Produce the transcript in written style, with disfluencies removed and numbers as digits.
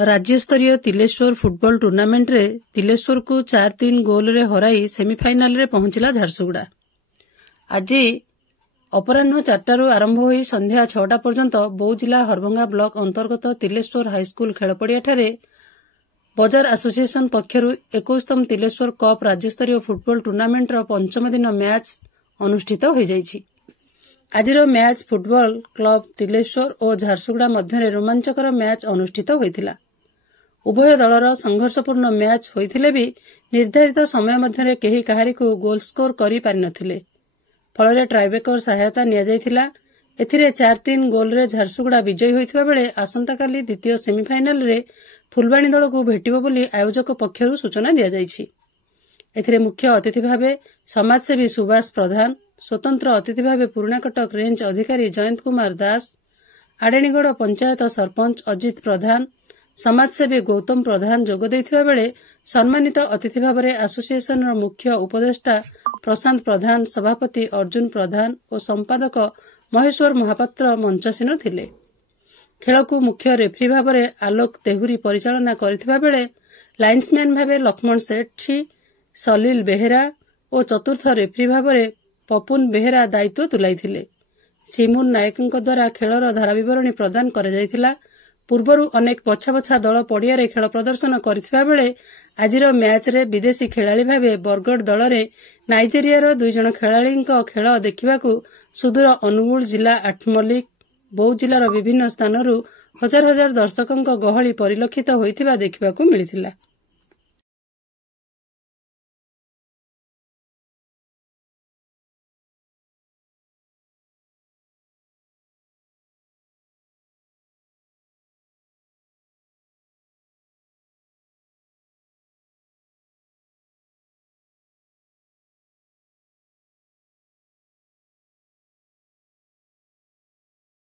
राज्यस्तरीय Tileshwar football tournament रे तिलेश्वर को 4-3 गोल रे हराई सेमिफाइनाल रे पहुंचला झारसुगुड़ा। आज अपराह्न 4टारू आरंभ होई संध्या 6टा पर्यंत बौद्ध जिला हरभंगा ब्लॉक अंतर्गत तिलेश्वर हाईस्कूल खेलपड़ियाठारे बजार एसोसिएशन पक्षरु 21तम तिलेश्वर कप राज्यस्तरीय फुटबॉल टूर्नामेंट रो पंचम दिन मैच अनुष्ठित हो जाइछि। आजिर मैच फुटबॉल क्लब तिलेश्वर और झारसुगुड़ा मध्य रोमांचकर मैच अनुष्ठित होइथिला। उभय दलर संघर्षपूर्ण मैच होइथिले भी निर्धारित समय मध्य केही काहारी को गोल स्कोर करि पारि नथिले। फଳରେ ट्राइब्रेकर सहायता निया जाइथिला। एथिरे 4-3 गोल रे झारसुगुड़ा विजयी होइथिबा बेले आसंताकाली द्वितीय सेमिफाइनाल रे फुलबाणी दल को भेटिबो बोली आयोजक पक्षरु सूचना दिया जाइछि। एथिरे मुख्य अतिथि भावे समाजसेवी सुभाष प्रधान, स्वतंत्र अतिथि भावे पुराणाकटक रेंज अधिकारी जयंत कुमार दास, आडेणीगढ़ पंचायत सरपंच अजित प्रधान, समाजसेवी गौतम प्रधान जोग दैथिबा बेले सम्मानित अतिथि भावे एसोसिएशन मुख्य उपदेष्टा प्रशांत प्रधान, सभापति अर्जुन प्रधान और संपादक महेश्वर महापात्र मंचसीन थिले। खेल को मुख्य रेफ्री भावे आलोक तेहुरी परिचालना करथिबा बेले लाइन्समैन भावे लक्ष्मण सेठी, सलील बेहेरा और चतुर्थ रेफ्री भावे पपुन बेहेरा दायित्व तुलाइथिले। सिमुन नायकଙ୍କ द्वारा खेलर धाराविवरणी प्रदान करा जायथिला। पूर्वरु अनेक पछा पछा दल पड़ियारे खेल प्रदर्शन करथिबा बेले आजिर मैच रे विदेशी खेलाड़ी भावे बरगड़ दल रे नाइजेरियार 2 जण खेलाड़ीଙ୍କ खेल देखिबाकू सुदूर अनुगुल जिला आठमल्लिक बौद्ध जिलार विभिन्न स्थानरू हजार हजार दर्शकଙ୍କ गहली परिलक्षित होइथिबा देखिबाकू मिलिथिला।